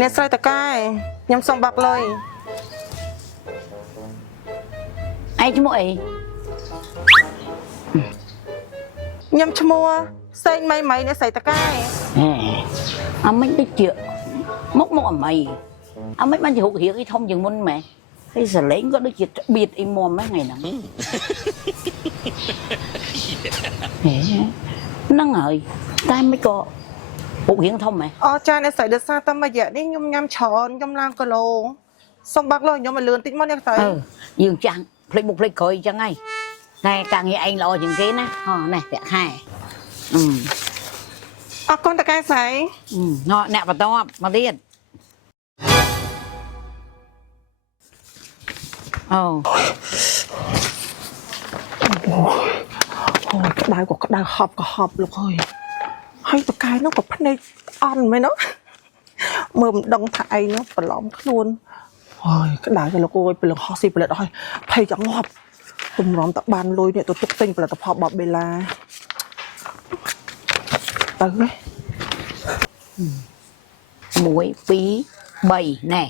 អ្នកស្រីតកែខ្ញុំសុំបាក់លុយឯងឈ្មោះអីខ្ញុំឈ្មោះសេងម៉ៃអ្នកស្រីតកែអាមិនដូចជាមុខអាម៉ៃអាមិនបានជារូបរាងឯធំជាងមុនម៉ែហើយសលេងក៏ដូចជាបៀតអីមុំហ្នឹងថ្ងៃហ្នឹងហ្នឹងហើយតែមិនក៏រូបរាងធំម៉ែអូចាអ្នកស្រីដសារតាមរយៈនេះខ្ញុំញ៉ាំច្រើនខ្ញុំឡើងគីឡូសុំបាក់លុយខ្ញុំឲ្យលឿនតិចមកអ្នកស្រីយើងចាស់ភ្លេចមុខភ្លេចក្រោយអញ្ចឹងហើយតែការងារឯងល្អជាងគេណាអូនេះប្រាក់ខែអរគុណតកែស្រីអ្នកបន្តមកទៀតអូក្តៅក៏ក្តៅហប់ក៏ហប់លោកអើយហើយតកែនោះក៏ភ្នែកអន់មែនណាមើលមិនដឹងថាឯងនោះប្រឡំខ្លួនហើយក្តៅទៅលោកអើយព្រលឹងហោះស៊ីផលិតហើយភ័យចង់ងាប់ទម្រាំតបានលុយនេះទៅទុកទិញផលិតផលបបបេឡាទៅណា1 2 3ណែ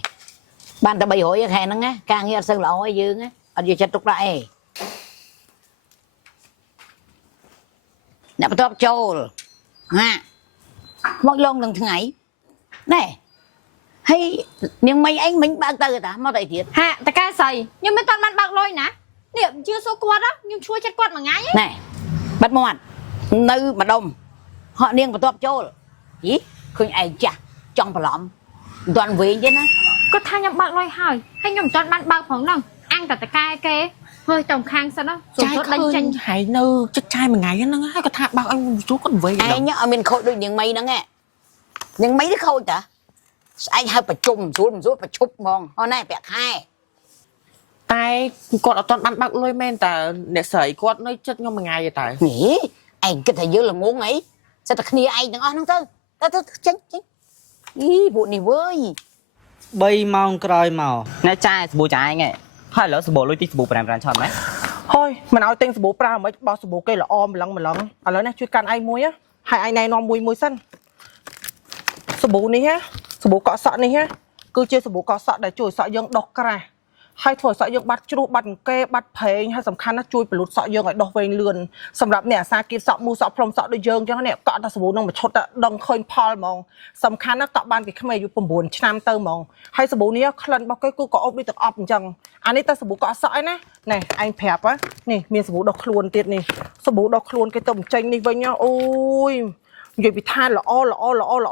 បានតែ300ខែហ្នឹងណាការងារអត់សូវល្អឲ្យយើងអត់យកចិត្តទុកដាក់អីអ្នកបន្ទាប់ចូលហាមកលងនឹងថ្ងៃណែហើយនាងមីឯងមិញបើកទៅតាមកទៅទៀតហាតកែស្រីខ្ញុំមិនតាន់បានបើកលុយណានេះជឿសួរគាត់ខ្ញុំជួយចិត្តគាត់មួយថ្ងៃណែបាត់មាត់នៅម្ដុំហក់នាងបន្ទាប់ចូលយីឃើញឯងចាស់ចង់ប្រឡំមិនតាន់វិញទេណាគាត់ថាខ្ញុំបើកលុយហើយខ្ញុំមិនតាន់បានបើកផងហ្នឹងអាំងតកែគេហើយតំខាងសិនណាចូលទៅដេញចេញហើយនៅចិត្តចាយមួយថ្ងៃហ្នឹងហើយគាត់ថាបើកឲ្យជួគាត់វិញឯងអត់មានខូចដូចនាងមីហ្នឹងនាងមីនេះខូចតាស្អែកឲ្យប្រជុំស្រួលប្រជុំហ្មងអូណែប្រាក់ខែតែគាត់អត់ទាន់បានបើកលុយមែនតើអ្នកស្រីគាត់នៅចិត្តខ្ញុំមួយថ្ងៃទេតើនេះឯងគិតថាយើងល្ងងអីសិតតែគ្នាឯងទាំងអស់ហ្នឹងទៅចេញអីពួកនេះវើយ3ម៉ោងក្រោយមកណែចាយសាប៊ូចាយឯងហើយឥឡូវសាប៊ូលុយទីសាប៊ូ5ឆត់ម៉េចហើយមិនឲ្យទិញសាប៊ូប្រើមិនបោះសាប៊ូគេល្អម្លឹងឥឡូវនេះជួយកាន់ឯងមួយហើយឯងណែនាំមួយសិនសាប៊ូនេះសាប៊ូកក់សក់នេះគឺជាសាប៊ូកក់សក់ដែលជួយសក់យើងដុសក្រាស់ហើយធ្វើឲ្យសក់យើងបាត់ជ្រុះបាត់អង្គែបាត់ប្រេងហើយសំខាន់ណាស់ជួយពលុតសក់យើងឲ្យដុសវែងលឿនសម្រាប់អ្នកអាសាគៀបសក់មូសក់ផ្លុំសក់ដូចយើងអញ្ចឹងនេះកក់តែសាប៊ូនឹងមួយឈុតដឹងឃើញផលហ្មងសំខាន់ណាស់កក់បានពីក្មេងអាយុ9ឆ្នាំទៅហ្មងហើយសាប៊ូនេះក្លិនរបស់គេគឺក៏អប់ដូចទឹកអប់អញ្ចឹងអានេះតែសាប៊ូកក់សក់ឯណាណែឯងប្រាប់នេះមានសាប៊ូដុសខ្លួនទៀតនេះសាប៊ូដុសខ្លួនគេទៅបញ្ចេញនេះវិញអូយនិយាយពីថាល្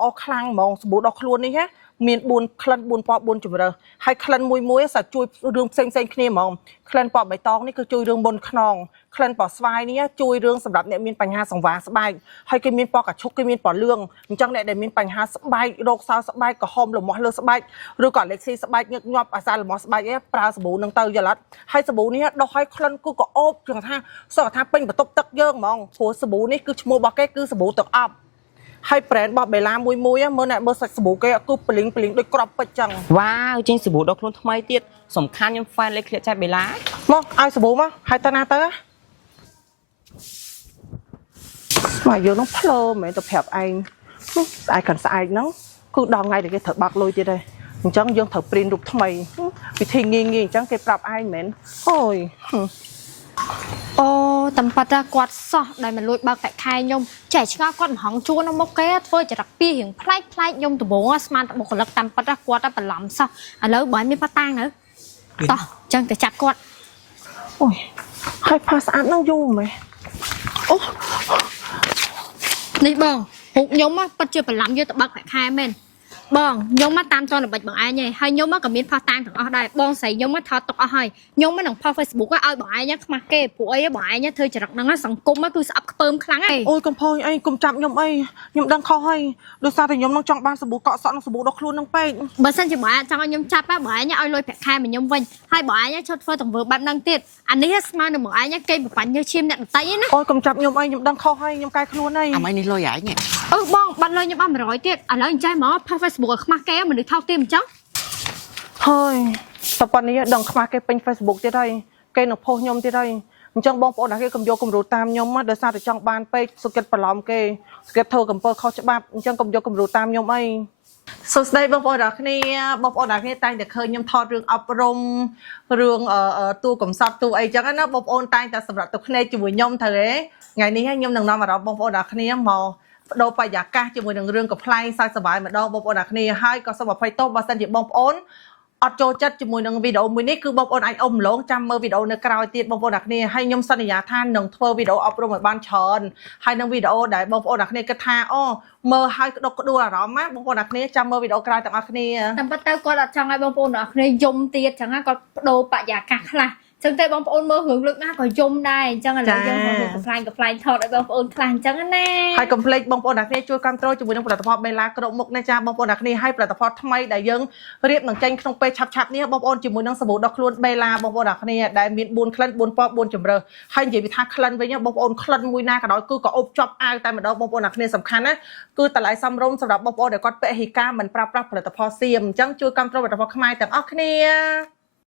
អខ្លាំងហ្មងសាប៊ូដុសខ្លួននេះមាន4ក្លិន4ពណ៌4ជម្រើសហើយក្លិនមួយសាជួយរឿងផ្សេងគ្នាហ្មងក្លិនពណ៌បៃតងនេះគឺជួយរឿងមុនខ្នងក្លិនពណ៌ស្វាយនេះជួយរឿងសម្រាប់អ្នកមានបញ្ហាសង្វារស្បែកហើយគេមានពណ៌កាឈុកគេមានពណ៌លឿងអញ្ចឹងអ្នកដែលមានបញ្ហាស្បែករោគសើស្បែកក្រហមលមាស់លើស្បែកឬក៏លេខស៊ីស្បែកញឹកញាប់អាសាលមាស់ស្បែកប្រើសាប៊ូនឹងទៅយល់អត់ហើយសាប៊ូនេះដុសឲ្យក្លិនគឺក៏អូបចឹងថាសោះថាពេញបន្ទប់ទឹកយើងហ្មងព្រោះសាប៊ូនេះគឺឈ្មោះរបស់គេគឺសាប៊ូទឹកអប់ហើយ brand របស់បេឡាមួយមើលអ្នកមើលសាច់សាប៊ូគេគឺប្លីងដូចក្របពេជ្រចឹងវ៉ាវចេញសាប៊ូដុសខ្លួនថ្មីទៀតសំខាន់ខ្ញុំ fan លេខឃ្លាចាស់បេឡាមកឲ្យសាប៊ូមកហើយទៅណាទៅស្មាយើងនឹងភ្លើមែនទៅប្រាប់ឯងស្អែកកាន់ស្អែកហ្នឹងគឺដល់ថ្ងៃដែលគេត្រូវបាក់លុយទៀតទេអញ្ចឹងយើងត្រូវព្រីនរូបថ្មីវិធីងាយអញ្ចឹងគេប្រាប់ឯងមែនអូយអូតំប៉ាត់គាត់សោះដែលមិនលួចបើកតែខែខ្ញុំចែកឆ្ងល់គាត់មហងជួននៅមុខគេធ្វើចរិតពីរៀងប្លែកខ្ញុំដំបងស្មានតែបុគ្គលិកតាមប៉ាត់គាត់បន្លំសោះឥឡូវបើមានប៉ាតាំងទៅតោះអញ្ចឹងទៅចាប់គាត់អូយហើយផាស្អាតនឹងយូរមែនអូនេះបងរូបខ្ញុំប៉ាត់ជាបន្លំយកទៅបើកតែខែមែនបងខ្ញុំមកតាមតនបិចបងឯងហើយខ្ញុំមកក៏មានផុសតាំងទាំងអស់ដែរបងស្រីខ្ញុំមកថតទុកអស់ហើយខ្ញុំមកនឹងផុស Facebook ឲ្យបងឯងខ្មាស់គេពួកអីបងឯងធ្វើចរិតហ្នឹងសង្គមគឺស្អប់ខ្ពើមខ្លាំងហើយអូយកុំផុសអីកុំចាប់ខ្ញុំអីខ្ញុំដឹងខុសហើយដោយសារតែខ្ញុំនឹងចង់បានសាប៊ូកក់សក់និងសាប៊ូដុសខ្លួននឹងពេកបើសិនជាបងឯងចង់ឲ្យខ្ញុំចាប់បងឯងឲ្យលុយប្រាក់ខែមកខ្ញុំវិញហើយបងឯងឈប់ធ្វើទង្វើបែបហ្នឹងទៀតអានេះស្មើនឹងបងឯងគេបបាញ់ញើឈាមអ្នកដតីណាអូយកុំចាប់ខ្ញុំអីខ្ញុំដឹងខុសហើយខ្ញុំកែខ្លួនហើយអាម៉េចនេះលុយឯងបងបាត់លុយខ្ញុំអស់100ទៀតឥឡូវអញ្ចឹងមកផុស Facebook ខ្មាស់គេមនុស្សថោកទៀតអញ្ចឹងហើយតែប៉ុណ្នេះដឹងខ្មាស់គេពេញ Facebook ទៀតហើយគេនឹងផុសខ្ញុំទៀតហើយអញ្ចឹងបងប្អូនអ្នកគេកុំយកគំរូតាមខ្ញុំដោយសារតែចង់បានពេកសុគិតបន្លំគេសុគិតធ្វើកំពើខុសច្បាប់អញ្ចឹងកុំយកគំរូតាមខ្ញុំអី សួស្តីបងប្អូនទាំងអស់គ្នាបងប្អូនទាំងអស់គ្នាតែងតែឃើញខ្ញុំថតរឿងអប់រំរឿងទូកំសត់ទូអីចឹងណាបងប្អូនតែងតែសម្រាប់ទៅភ្នែកជាមួយខ្ញុំទៅហ៎ថ្ងៃនេះខ្ញុំនឹងនាំអារម្មណ៍បងប្អូនទាំងអស់គ្នាមកបដូរបរិយាកាសជាមួយនឹងរឿងកំ pl ែងសើចសប្បាយម្ដងបងប្អូនទាំងអស់គ្នាហើយក៏សូមអភ័យទោសបើសិនជាបងប្អូនអត់ចូលចិត្តជាមួយនឹងវីដេអូមួយនេះគឺបងប្អូនអាចអុំម្លងចាំមើលវីដេអូនៅក្រោយទៀតបងប្អូនទាំងអស់គ្នាហើយខ្ញុំសន្យាថានឹងធ្វើវីដេអូអប់រំឲ្យបានច្រើនហើយនឹងវីដេអូដែលបងប្អូនទាំងអស់គ្នាគិតថាអូមើលហើយក្តុកក្តួលអារម្មណ៍ណាបងប្អូនទាំងអស់គ្នាចាំមើលវីដេអូក្រោយទាំងអស់គ្នាតាមពិតទៅគាត់អត់ចង់ឲ្យបងប្អូនទាំងអស់គ្នាយំទៀតចឹងណាគាត់បដូរបរិយាកាសខ្លះចឹងតែបងប្អូនមើលរឿងលើកណាក៏យំដែរអញ្ចឹងឥឡូវយើងមកកំ pl ែងថតឲ្យបងប្អូនខ្លះអញ្ចឹងណាហើយកុំភ្លេចបងប្អូនទាំងគ្នាជួយគ្រប់គ្រងជាមួយនឹងផលិតផលបេឡាគ្រប់មុខណាចាបងប្អូនទាំងគ្នាហើយផលិតផលថ្មីដែលយើងរៀបនឹងចេញក្នុងពេលឆាប់ៗនេះបងប្អូនជាមួយនឹងសាប៊ូដុសខ្លួនបេឡាបងប្អូនទាំងគ្នាដែលមាន4ក្លិន4ពណ៌4ជម្រើសហើយនិយាយថាក្លិនវិញបងប្អូនក្លិនមួយណាក៏ដោយគឺក៏អុបជាប់អាវតែម្ដងបងប្អូនទាំងគ្នាសំខាន់ណាគឺតម្លៃសមរម្យសម្រាប់បងប្អូនដែលគាត់ពាក់ហេកាមិនប្រើប្រាស់ផលិតផលសៀមអញ្ចឹងជួយគ្រប់គ្រងផលិតផលខ្មែរទាំងអស់គ្នា